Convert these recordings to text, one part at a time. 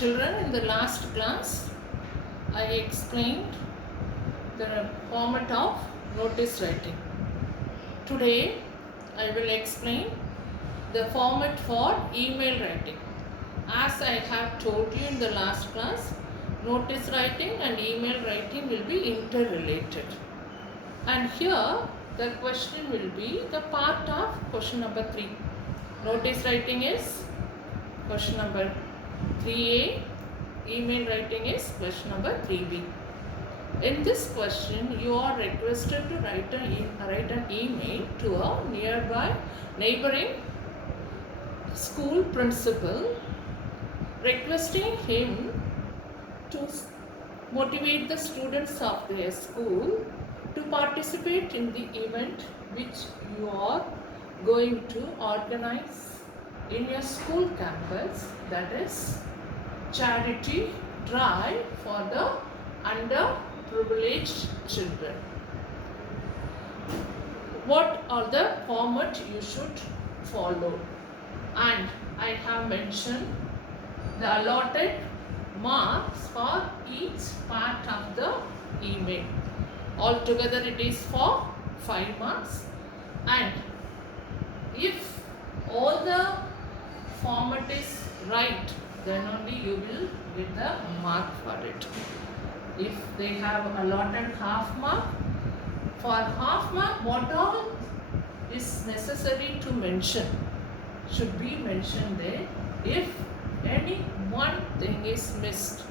Children, in the last class, I explained the format of notice writing. Today, I will explain the format for email writing. As I have told you in the last class, notice writing and email writing will be interrelated. And here, the question will be the part of question number 3. Notice writing is question number 3A. Email writing is question number 3B. In this question, you are requested to write an email to a nearby neighboring school principal, requesting him to motivate the students of their school to participate in the event which you are going to organize in your school campus, that is charity drive for the underprivileged children. What are the format you should follow? And I have mentioned the allotted marks for each part of the email. Altogether it is for 5 marks, and if all the format is right, then only you will get the mark for it. If they have allotted half mark, for half mark what all is necessary to mention should be mentioned there. If any one thing is missed,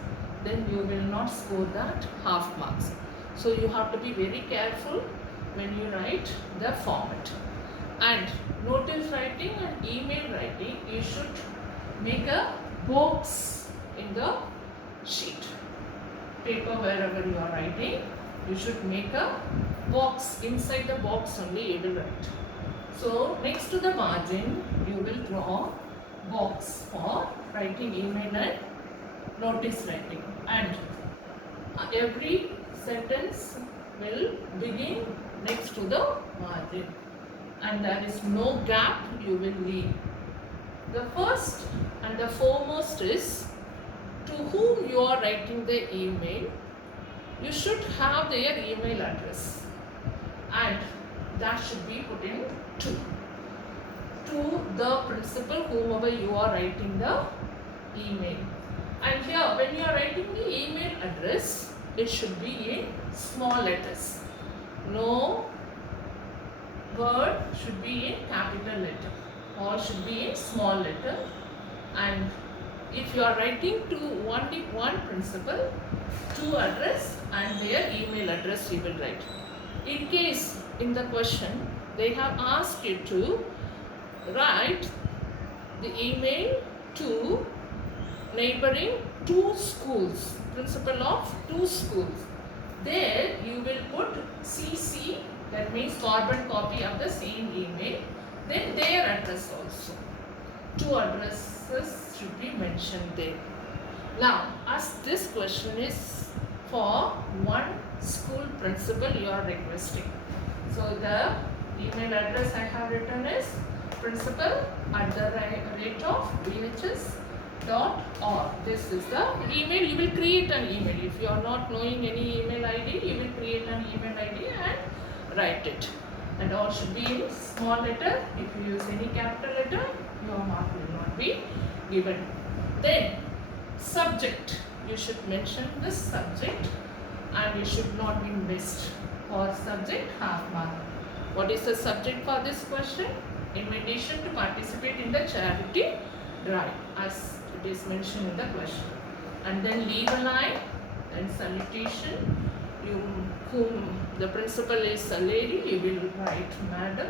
then you will not score that half marks. So you have to be very careful when you write the format. And notice writing and email writing, you should make a box in the sheet. Paper wherever you are writing, you should make a box. Inside the box only you will write. So next to the margin, you will draw box for writing email and notice writing. And every sentence will begin next to the margin, and there is no gap you will leave. The first and the foremost is to whom you are writing the email. You should have their email address, and that should be put in to the principal, whomever you are writing the email. And here, when you are writing the email address, it should be in small letters. No word should be in capital letter. All should be in small letter. And if you are writing to only one principal, to address and their email address you will write. In case in the question they have asked you to write the email to neighboring 2 schools, principal of 2 schools, there you will put CC, that means carbon copy of the same email, then their address also. 2 addresses should be mentioned there. Now, as this question is for one school principal you are requesting. So the email address I have written is principal@vhs.org. This is the email. You will create an email. If you are not knowing any email ID, you will create an email ID and write it. And all should be in small letter. If you use any capital letter, your mark will not be given. Then subject. You should mention this subject, and you should not be missed. For subject, half mark. What is the subject for this question? Invitation to participate in the charity drive, as it is mentioned in the question. And then leave a line and salutation. Whom the principal is a lady, you will write madam.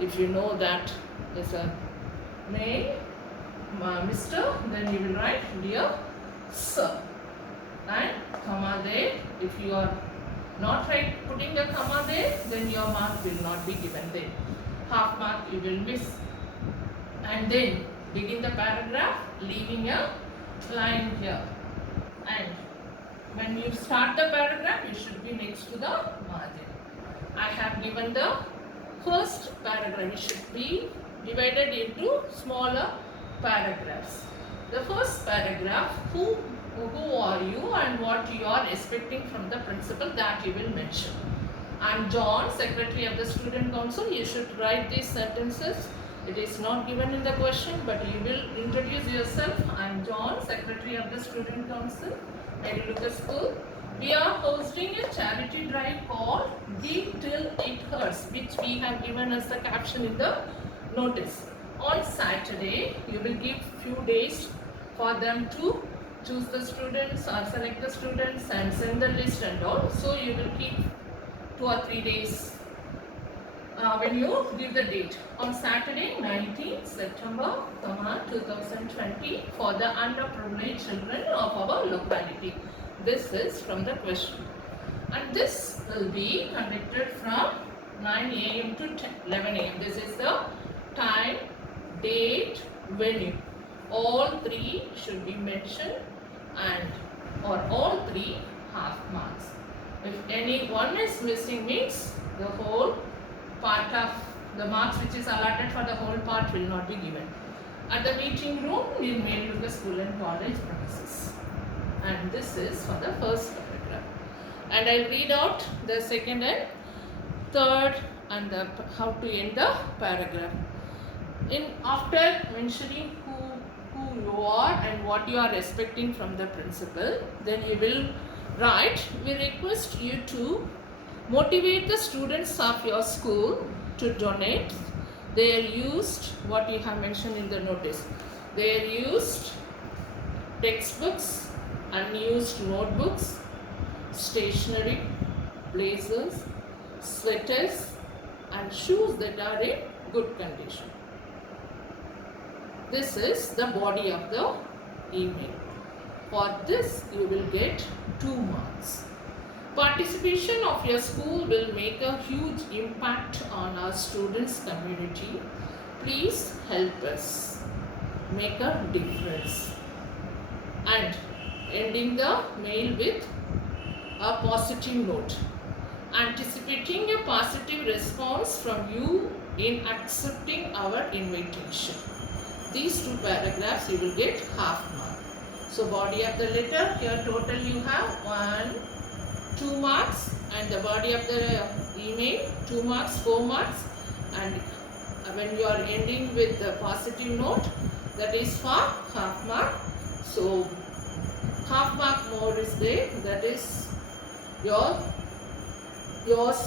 If you know that is a male, Mr., then you will write dear sir. And comma there. If you are not putting the comma there, then your mark will not be given there. Half mark you will miss. And then begin the paragraph leaving a line here. And when you start the paragraph, you should be next to the margin. I have given the first paragraph. It should be divided into smaller paragraphs. The first paragraph, who are you and what you are expecting from the principal, that you will mention. I'm John, Secretary of the Student Council. You should write these sentences. It is not given in the question, but you will introduce yourself. I'm John, Secretary of the Student Council, Mary Lucas School. We are hosting a charity drive called Give Till It Hurts, which we have given as the caption in the notice. On Saturday, you will give few days for them to choose the students or select the students and send the list and all. So you will keep 2 or 3 days when you give the date. On Saturday, 19th September 2020 for the underprivileged children of our locality. This is from the question. And this will be conducted from 9 a.m. to 11 a.m. This is the time, date, venue. All three should be mentioned and or all three half marks. If any one is missing means the whole part of the marks which is allotted for the whole part will not be given. At the meeting room in Mary Lucas School and College premises. And this is for the first paragraph. And I'll read out the second and third and how to end the paragraph. After mentioning who you are and what you are expecting from the principal, then you will write, we request you to motivate the students of your school to donate their used, what you have mentioned in the notice, their used textbooks, unused notebooks, stationery, blazers, sweaters and shoes that are in good condition. This is the body of the email. For this you will get 2 marks. Participation of your school will make a huge impact on our students' community. Please help us make a difference. And ending the mail with a positive note. Anticipating a positive response from you in accepting our invitation. These 2 paragraphs you will get half mark. So body of the letter, here total you have 2 marks and the body of the email 2 marks, 4 marks, and when you are ending with the positive note, that is for half mark. So half mark more is there, that is yours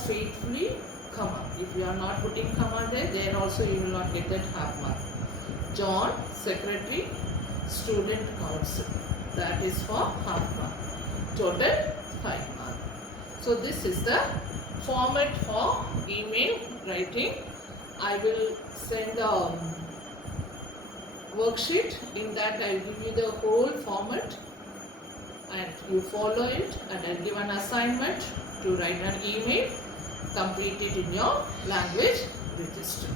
faithfully, comma. If you are not putting comma there, then also you will not get that half mark. John, Secretary, Student Council. That is for half mark. Total 5 mark. So this is the format for email writing. I will send the worksheet. In that I will give you the whole format and you follow it, and I will give an assignment to write an email. Complete it in your language register.